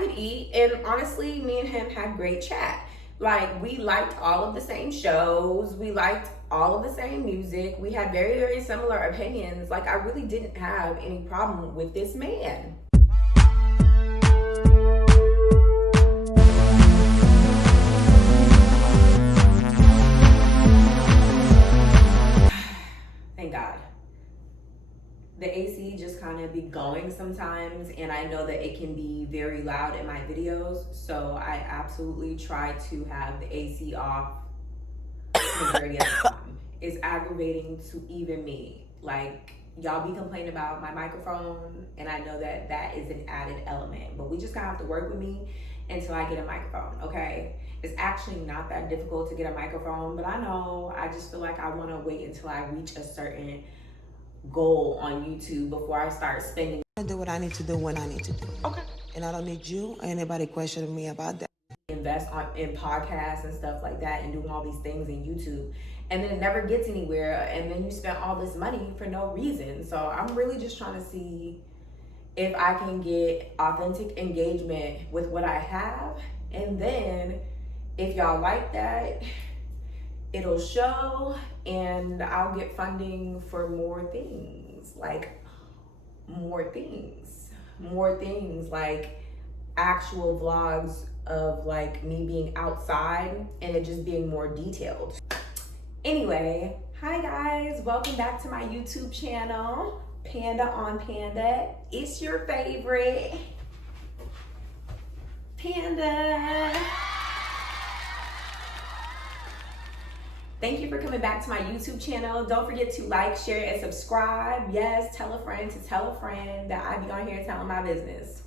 could eat, and honestly, me and him had great chat. Like, we liked all of the same shows, we liked all of the same music, we had very, very similar opinions. Like, I really didn't have any problem with this man. Thank God. The AC just kind of be going sometimes, and I know that it can be very loud in my videos, so I absolutely try to have the AC off the majority of the time. It's aggravating to even me. Like, y'all be complaining about my microphone, and I know that that is an added element, but we just gonna have to work with me until I get a microphone, okay? It's actually not that difficult to get a microphone, but I know I just feel like I wanna wait until I reach a certain goal on YouTube before I start spending. I do what I need to do when I need to do. Okay. And I don't need you or anybody questioning me about that. Invest in podcasts and stuff like that and doing all these things in YouTube, and then it never gets anywhere, and then you spend all this money for no reason. So I'm really just trying to see if I can get authentic engagement with what I have, and then if y'all like that, it'll show, and I'll get funding for more things, like actual vlogs of like me being outside and it just being more detailed. Anyway, hi guys, welcome back to my YouTube channel, Panda on Panda. It's your favorite Panda. Thank you for coming back to my YouTube channel. Don't forget to like, share, and subscribe. Yes, tell a friend to tell a friend that I be on here telling my business.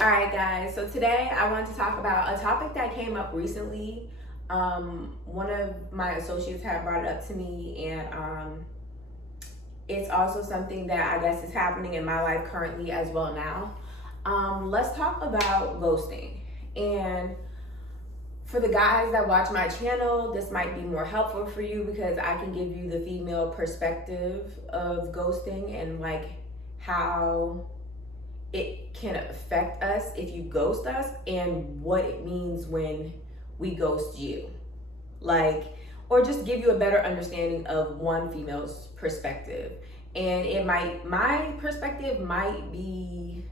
All right, guys, so today I wanted to talk about a topic that came up recently. One of my associates had brought it up to me, and it's also something that I guess is happening in my life currently as well now. Let's talk about ghosting. And for the guys that watch my channel, this might be more helpful for you because I can give you the female perspective of ghosting and like how it can affect us if you ghost us and what it means when we ghost you. Like, or just give you a better understanding of one female's perspective. And my perspective might be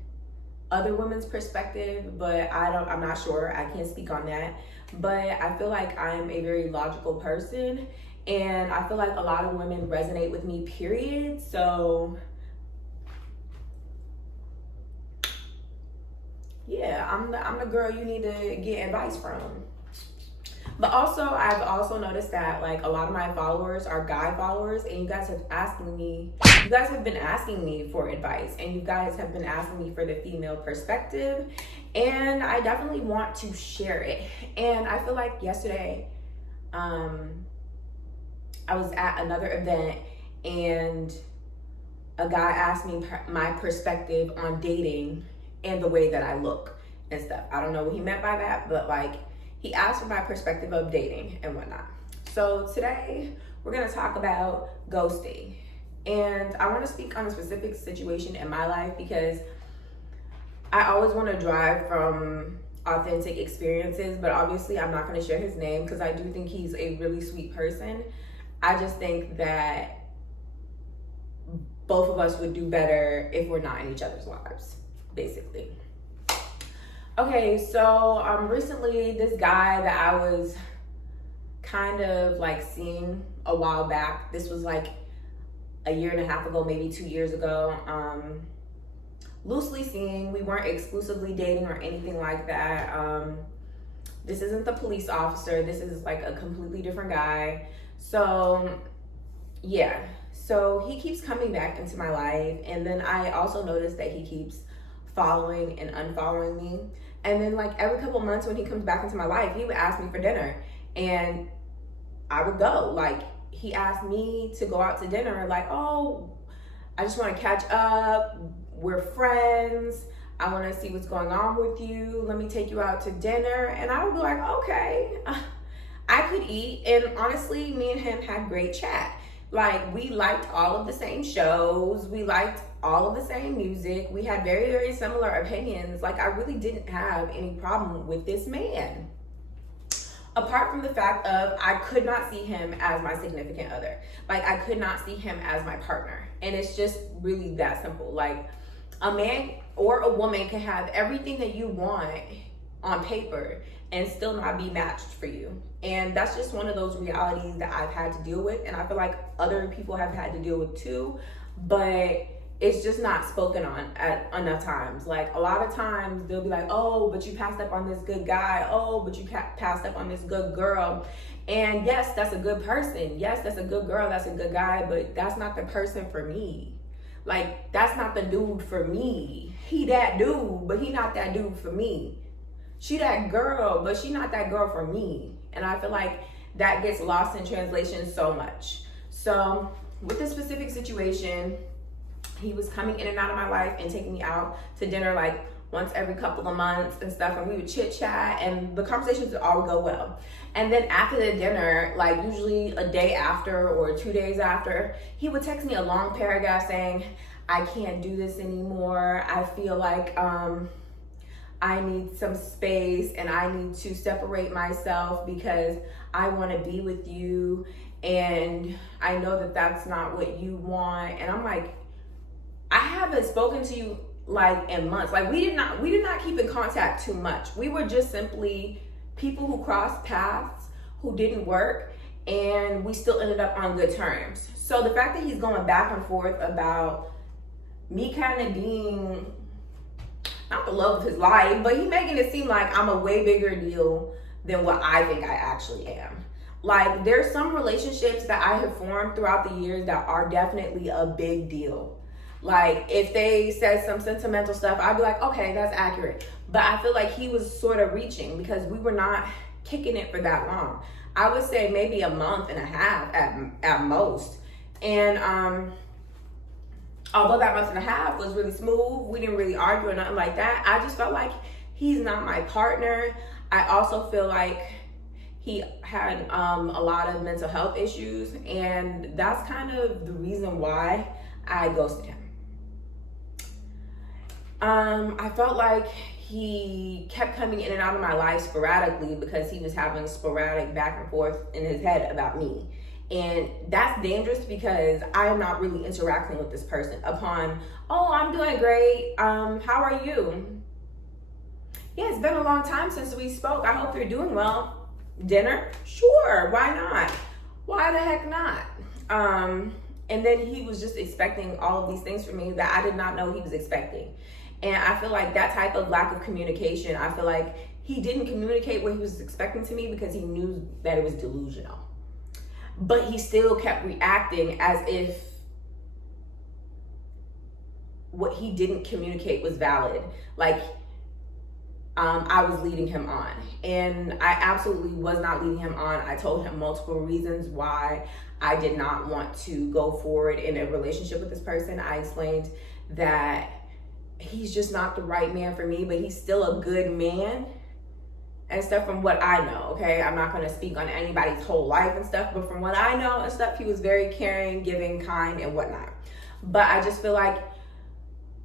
other women's perspective, but I'm not sure. I can't speak on that. But I feel like I'm a very logical person, and I feel like a lot of women resonate with me, period. So yeah, I'm the girl you need to get advice from. But also, I've also noticed that like a lot of my followers are guy followers, and you guys have been asking me for advice, and you guys have been asking me for the female perspective, and I definitely want to share it. And I feel like yesterday, I was at another event, and a guy asked me my perspective on dating and the way that I look and stuff. I don't know what he meant by that, but like, he asked for my perspective of dating and whatnot. So today we're gonna talk about ghosting. And I wanna speak on a specific situation in my life because I always wanna drive from authentic experiences, but obviously I'm not gonna share his name because I do think he's a really sweet person. I just think that both of us would do better if we're not in each other's lives, basically. Okay, so recently this guy that I was kind of like seeing a while back, this was like a year and a half ago, maybe 2 years ago, loosely seeing. We weren't exclusively dating or anything like that. This isn't the police officer, this is like a completely different guy. So yeah, so he keeps coming back into my life, and then I also noticed that he keeps following and unfollowing me. And then like every couple months when he comes back into my life, he would ask me for dinner, and I would go. Like, he asked me to go out to dinner, like, oh, I just want to catch up, we're friends, I want to see what's going on with you, let me take you out to dinner. And I would be like, okay. I could eat, and honestly, me and him had great chat. Like, we liked all of the same shows. We liked all of the same music. We had very, very similar opinions. Like, I really didn't have any problem with this man. Apart from the fact of, I could not see him as my significant other. Like, I could not see him as my partner. And it's just really that simple. Like, a man or a woman can have everything that you want on paper and still not be matched for you. And that's just one of those realities that I've had to deal with, and I feel like other people have had to deal with too, but it's just not spoken on at enough times. Like, a lot of times they'll be like, oh, but you passed up on this good guy. Oh, but you passed up on this good girl. And yes, that's a good person. Yes, that's a good girl. That's a good guy, but that's not the person for me. Like, that's not the dude for me. He that dude, but he not that dude for me. She that girl, but she not that girl for me. And I feel like that gets lost in translation so much. So with this specific situation, he was coming in and out of my life and taking me out to dinner like once every couple of months and stuff. And we would chit chat and the conversations would all go well. And then after the dinner, like usually a day after or 2 days after, he would text me a long paragraph saying, I can't do this anymore. I feel like, I need some space and I need to separate myself because I want to be with you. And I know that that's not what you want. And I'm like, I haven't spoken to you like in months. Like, we did not keep in contact too much. We were just simply people who crossed paths, who didn't work, and we still ended up on good terms. So the fact that he's going back and forth about me kind of being not the love of his life, but he making it seem like I'm a way bigger deal than what I think I actually am. Like, there's some relationships that I have formed throughout the years that are definitely a big deal. Like, if they said some sentimental stuff, I'd be like, okay, that's accurate. But I feel like he was sort of reaching because we were not kicking it for that long. I would say maybe a month and a half at most. And although that month and a half was really smooth, we didn't really argue or nothing like that. I just felt like he's not my partner. I also feel like he had a lot of mental health issues, and that's kind of the reason why I ghosted him. I felt like he kept coming in and out of my life sporadically because he was having sporadic back and forth in his head about me. And that's dangerous because I am not really interacting with this person upon, oh, I'm doing great. How are you? Yeah, it's been a long time since we spoke. I hope you're doing well. Dinner? Sure, why not? Why the heck not? And then he was just expecting all of these things from me that I did not know he was expecting. And I feel like that type of lack of communication, I feel like he didn't communicate what he was expecting to me because he knew that it was delusional. But he still kept reacting as if what he didn't communicate was valid. Like, I was leading him on. And I absolutely was not leading him on. I told him multiple reasons why I did not want to go forward in a relationship with this person. I explained that he's just not the right man for me, but he's still a good man and stuff from what I know, okay? I'm not gonna speak on anybody's whole life and stuff, but from what I know and stuff, he was very caring, giving, kind, and whatnot. But I just feel like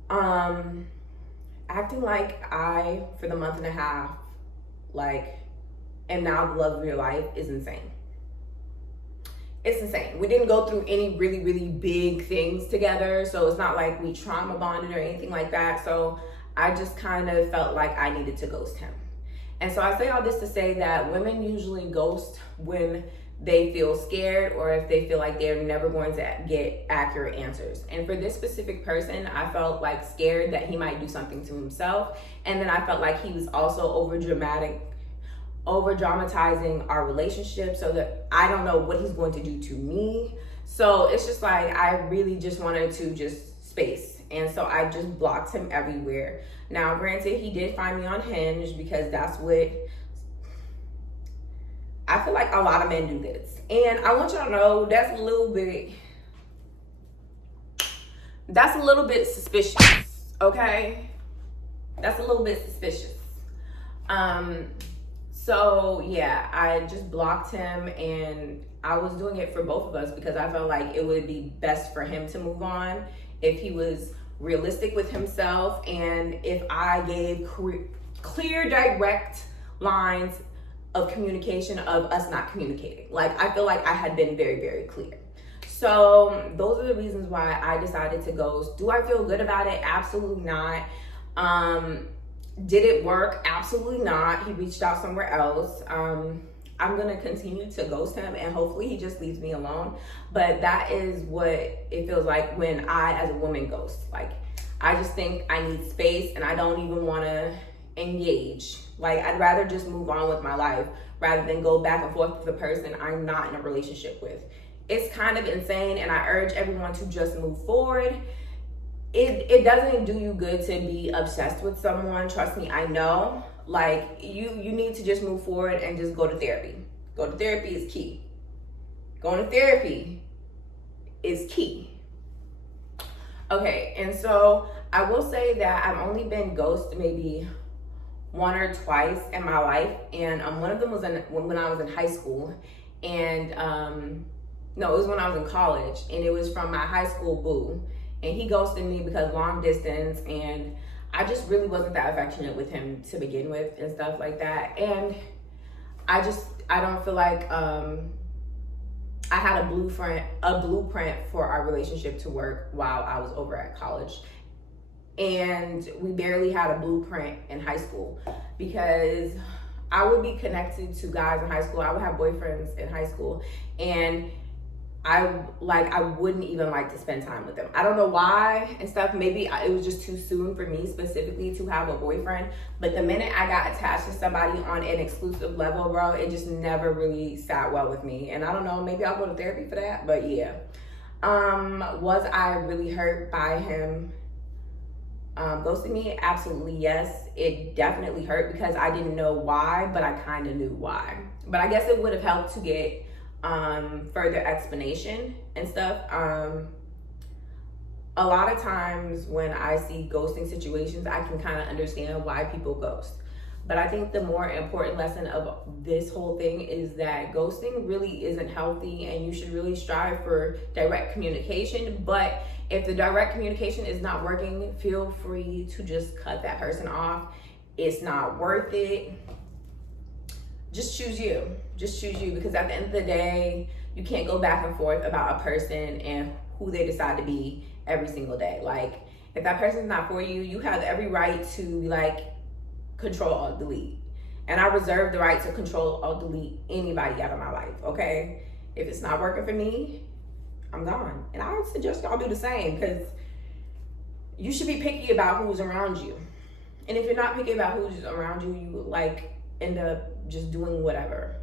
acting like I, for the month and a half, like, am now the love of your life is insane. It's insane. We didn't go through any really, really big things together, so it's not like we trauma bonded or anything like that. So I just kind of felt like I needed to ghost him. And so I say all this to say that women usually ghost when they feel scared or if they feel like they're never going to get accurate answers. And for this specific person, I felt like scared that he might do something to himself. And then I felt like he was also over dramatizing our relationship so that I don't know what he's going to do to me. So it's just like, I really just wanted to just space. And so I just blocked him everywhere. Now, granted, he did find me on Hinge because that's what I feel like a lot of men do this. And I want y'all to know that's a little bit suspicious, okay? That's a little bit suspicious. So yeah, I just blocked him and I was doing it for both of us because I felt like it would be best for him to move on if he was realistic with himself, and if I gave clear, direct lines of communication of us not communicating. Like, I feel like I had been very, very clear. So those are the reasons why I decided to ghost. Do I feel good about it? Absolutely not. Did it work? Absolutely not. He reached out somewhere else. I'm gonna continue to ghost him, and hopefully he just leaves me alone. But that is what it feels like when I, as a woman, ghost. Like, I just think I need space, and I don't even want to engage. Like, I'd rather just move on with my life rather than go back and forth with a person I'm not in a relationship with. It's kind of insane, and I urge everyone to just move forward. It doesn't do you good to be obsessed with someone. Trust me, I know. Like, you need to just move forward and just go to therapy. Go to therapy is key. Going to therapy is key. Okay, and so I will say that I've only been ghosted maybe one or twice in my life, and one of them was when I was in high school, and no, it was when I was in college, and it was from my high school boo, and he ghosted me because long distance, and I just really wasn't that affectionate with him to begin with and stuff like that. And I don't feel like I had a blueprint for our relationship to work while I was over at college. And we barely had a blueprint in high school, because I would be connected to guys in high school. I would have boyfriends in high school, and I wouldn't even like to spend time with them. I don't know why and stuff. Maybe it was just too soon for me specifically to have a boyfriend. But the minute I got attached to somebody on an exclusive level, bro, it just never really sat well with me. And I don't know, maybe I'll go to therapy for that. But yeah. Was I really hurt by him ghosting me? Absolutely yes. It definitely hurt because I didn't know why, but I kind of knew why. But I guess it would have helped to get further explanation and stuff. A lot of times when I see ghosting situations, I can kind of understand why people ghost. But I think the more important lesson of this whole thing is that ghosting really isn't healthy, and you should really strive for direct communication. But if the direct communication is not working, feel free to just cut that person off. It's not worth it. Just choose you. Just choose you, because at the end of the day, you can't go back and forth about a person and who they decide to be every single day. Like, if that person's not for you, you have every right to be like, Control Alt Delete. And I reserve the right to Control Alt Delete anybody out of my life, okay? If it's not working for me, I'm gone. And I would suggest y'all do the same, because you should be picky about who's around you. And if you're not picky about who's around you, you like end up just doing whatever.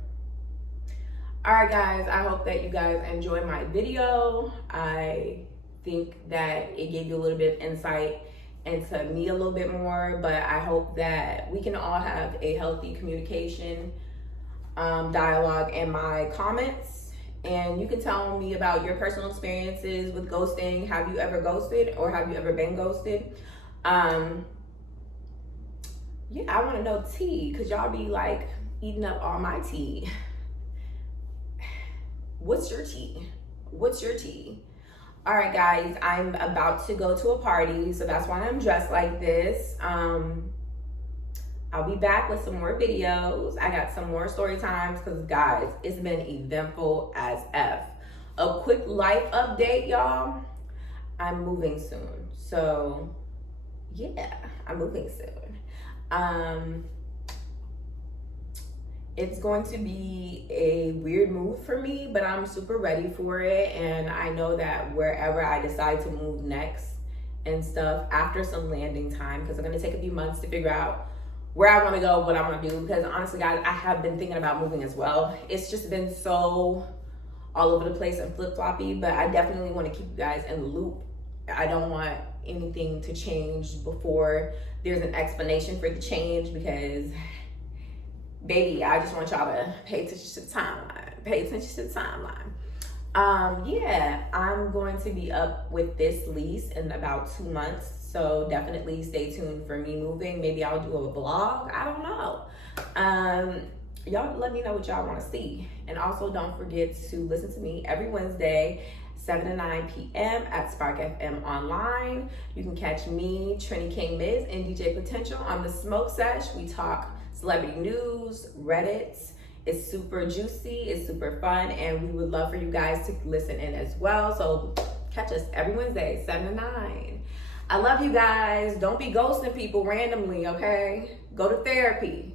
All right, guys, I hope that you guys enjoyed my video. I think that it gave you a little bit of insight into me a little bit more, but I hope that we can all have a healthy communication dialogue in my comments, and you can tell me about your personal experiences with ghosting. Have you ever ghosted, or have you ever been ghosted? Yeah, I want to know tea, because y'all be like eating up all my tea. What's your tea? What's your tea? All right, guys, I'm about to go to a party, so that's why I'm dressed like this. I'll be back with some more videos. I got some more story times, because guys, it's been eventful as F. A quick life update, y'all. I'm moving soon. So yeah, I'm moving soon. It's going to be a weird move for me, but I'm super ready for it. And I know that wherever I decide to move next and stuff, after some landing time, because I'm going to take a few months to figure out where I want to go, what I want to do. Because honestly, guys, I have been thinking about moving as well. It's just been so all over the place and flip-floppy, but I definitely want to keep you guys in the loop. I don't want anything to change before there's an explanation for the change, because baby, I just want y'all to pay attention to the timeline. Pay attention to the timeline. Yeah, I'm going to be up with this lease in about 2 months. So definitely stay tuned for me moving. Maybe I'll do a vlog. I don't know. y'all let me know what y'all want to see. And also don't forget to listen to me every Wednesday, 7 to 9 p.m. at Spark FM Online. You can catch me, Trini King Miz, and DJ Potential on The Smoke Sesh. We talk celebrity news, Reddit. It's super juicy, it's super fun, and we would love for you guys to listen in as well. So catch us every Wednesday, 7 to 9. I love you guys. Don't be ghosting people randomly, okay? Go to therapy.